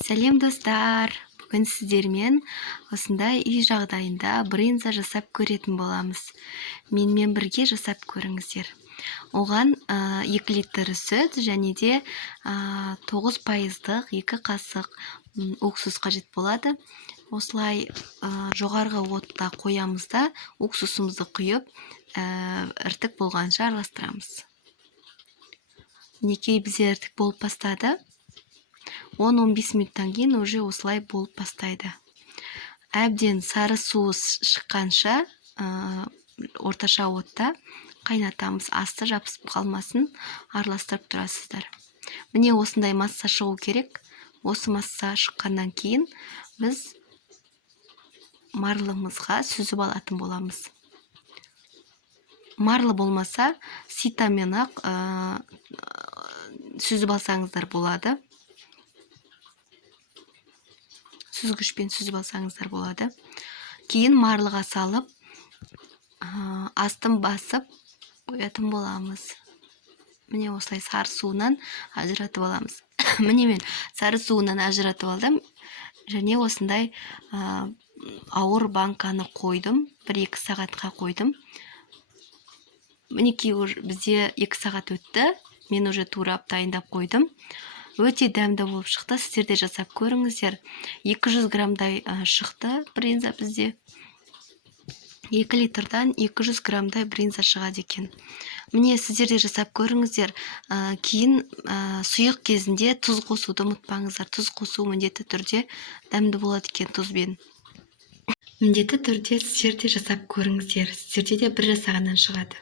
Сәлем достар! Бүгін сіздермен осындай үй жағдайында брынза жасап көретін боламыз. Менімен бірге жасап көріңіздер. Оған 2 литр сүт және де 9%-ық 2 қасық уксус қажет болады. Осылай жоғарғы отта қоямыз да уксусымызды құйып, іртік болғанша араластырамыз. Мінекей бізде іртік болып бастады. 10-15 минуттан кейін уже осылай болып бастайды. Әбден сары суы шыққанша орташа отта қайнатамыз. Асты жабысып қалмасын, араластырып тұрасыздар. Міне осындай масса шығу керек. Осы масса шыққаннан кейін біз марлымызға сүзіп алатын боламыз. Марлы болмаса, ситамен ақ сүзіп алсаңыздар болады. Сүзгішпен сүзіп алсаңыздар болады. Кейін марлыға салып, астын басып қоятын боламыз. Міне осылай сары суынан ажыратып аламыз. Міне мен сары суынан ажыратып алдым. Және осындай ауыр банканы қойдым. 1-2 сағатқа қойдым. Мінекей бізде 2 сағат өтті. Мен уже турап дайындап қойдым. Өте дәмді болып шықты. Сіздер де жасап көріңіздер. 200 граммдай шықты брынза бізде. 2 литрдан 200 граммдай брынза шығады екен. Міне сіздер де жасап көріңіздер. Кейін сұйық кезінде тұз қосуды ұмытпаңыздар. Тұз қосу міндетті түрде дәмді болады екен тұзбен. Міндетті түрде сіздер де жасап көріңіздер. Сіздерде де бір жасағаннан шығады.